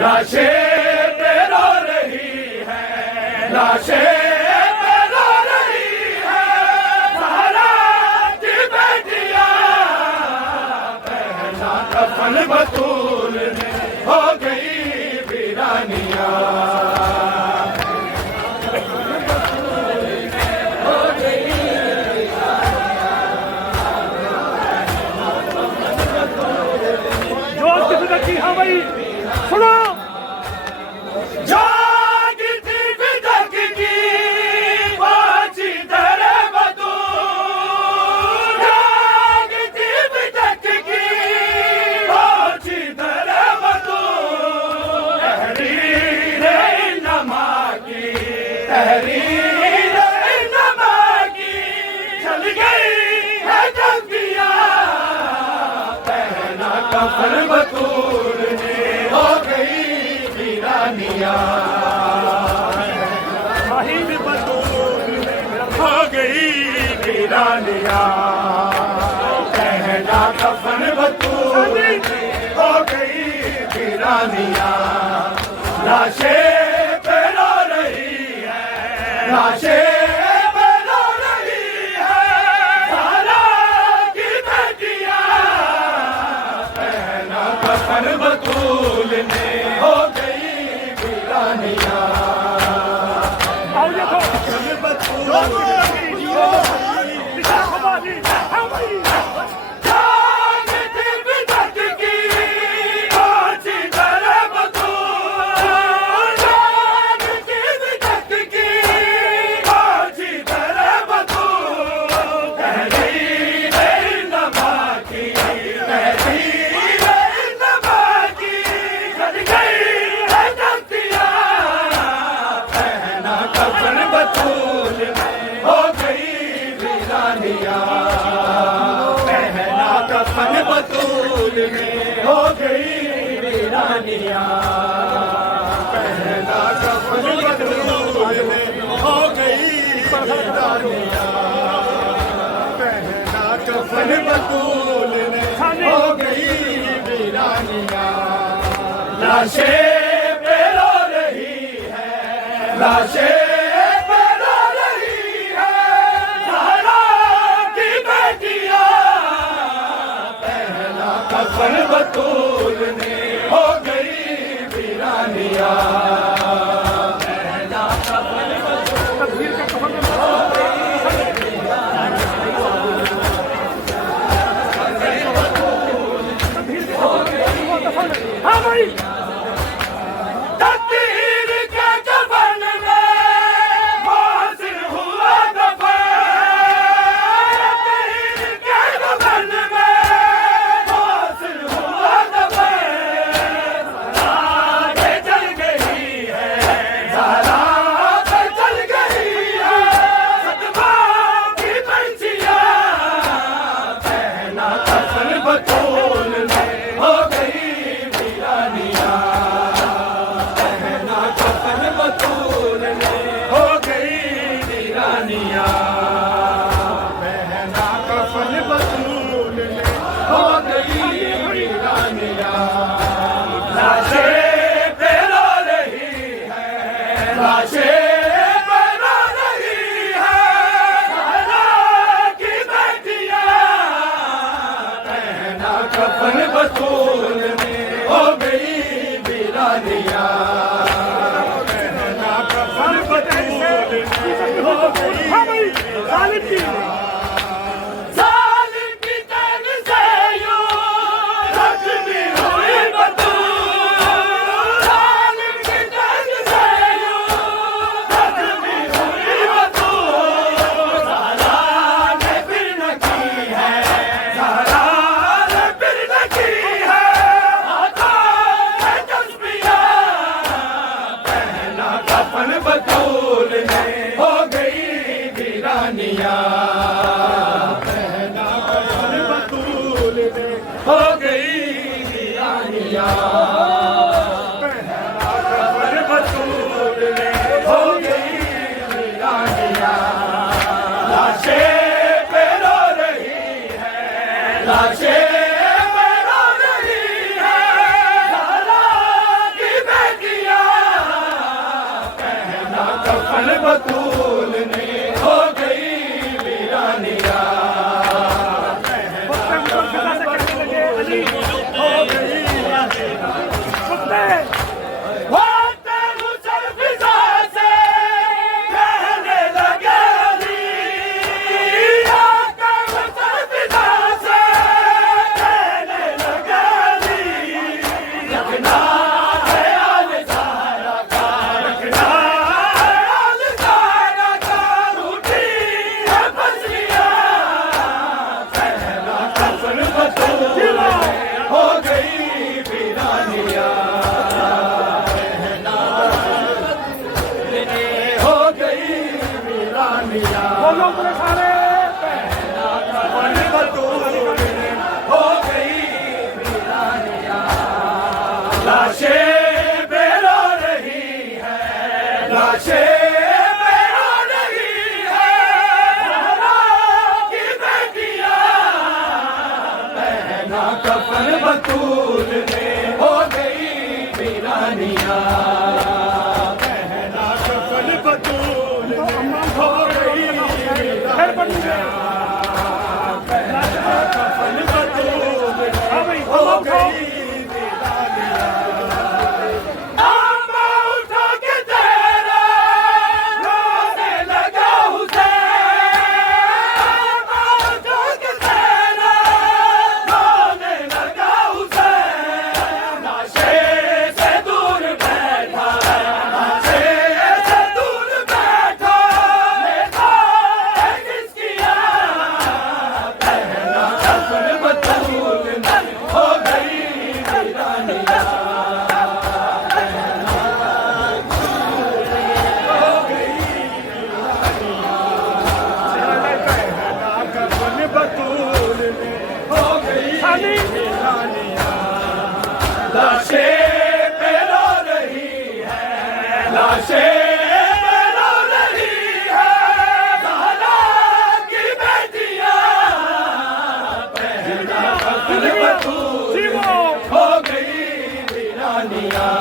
लाशें पे रो रही है, लाशें पे रो रही है, ज़हरा की बेटियां, पहना कफन बतूल ने हो गई वीरानियां। हाँ भाई सुनो, जागती फिदक की बाजी दरे बतूल, जागती फिदक की बाजी दरे बतूल, तहरीर इन्नमा की, तहरीर इन्नमा की, चल गई है जंगिया, पहना कफन बतूल हो गई वीरानियां, शहीद बतूल हो गई वीरानियां, पहना कफन बतूल हो गई वीरानियां। लाशें पे रो रही है, लाशें पे रो रही है, ज़हरा की बेटियां, पहना कफन बतूल ने हो गई वीरानियां। आओ देखो बतूल हाँ भाई जागती फिदक की बाजी दरे बतूल, जागती फिदक की बाजी दरे बतूल, तहरीर इन्नमा की, तहरीर इन्नमा की, चल गई है जंगिया, पहना कफन बतूल हो गई वीरानियां, पहना कफन बतूल में हो गई वीरानियां, पहना कफन बतूल में हो गई वीरानियां, पहना कफन बतूल में हो गई वीरानियां। लाशें पे रो रही है, लाशें पे रो रही है, ज़हरा की बेटियां, पहना कफन बतूल ने हो गई वीरानियां, पहना कफन तकदीर का कफन हाँ भाई तकदीर के कफन में हासिल हुआ दफन, तकदीर के कफन में हासिल हुआ दफन, ज़हरा चल गई है, ज़हरा चल गई है, सदमा की बंचियां, पहना कफन बतूल में हो गई वीरानियां, पहना कफन बतूल में हो गई वीरानियां, पहना कफन बतूल में हो गई वीरानियां। लाशें पे रो रही है, लाशें पे रो रही है, ज़हरा की बेटियां, पहना कफन बतूल में हो गई वीरानियां, पहना कफन बतूल में हो गई हाँ भाई जालिम की जालिम की तन से यूं जख्मी हुई बतूल, जालिम की तन से यूं जख्मी हुई बतूल, ज़हरा ने फिर न की है, ज़हरा ने फिर न की है, हाथों में तस्बीहां, रखना है आल ज़हरा का, रखना है आल ज़हरा का, रूठी है फसलियाँ, पहला कफन बतूल हो गई वीरानियाँ, हो गई वीरानियाँ, बोलो पूरे सारे कफन बतूल हो गई वीरानियाँ, लाशें बेरो रही है, लाशें बेरो रही है, ज़हरा की बेटियाँ, पहना कफन बतूल में हो गई वीरानियाँ, पहना कफन बतूल में हो गई खैर बन गए कफन बतूल हाँ भाई हो हम गई वीरानियाँ, आमा उठा के तेरा रोने लगा हुसैन, आमा उठा के तेरा रोने लगा हुसैन, लाशे से दूर बैठा, लाशे से दूर बैठा, लेता है किसकिया, पहना कफन बतूल में हो गई वीरानियाँ, कफन बतूल में हो गई खाली वीरानियाँ, लाशें पे रो रही है, लाशें पे रो रही है, ज़हरा की बेटियाँ, पहना कफन बतूल जीवो हो गई वीरानियाँ,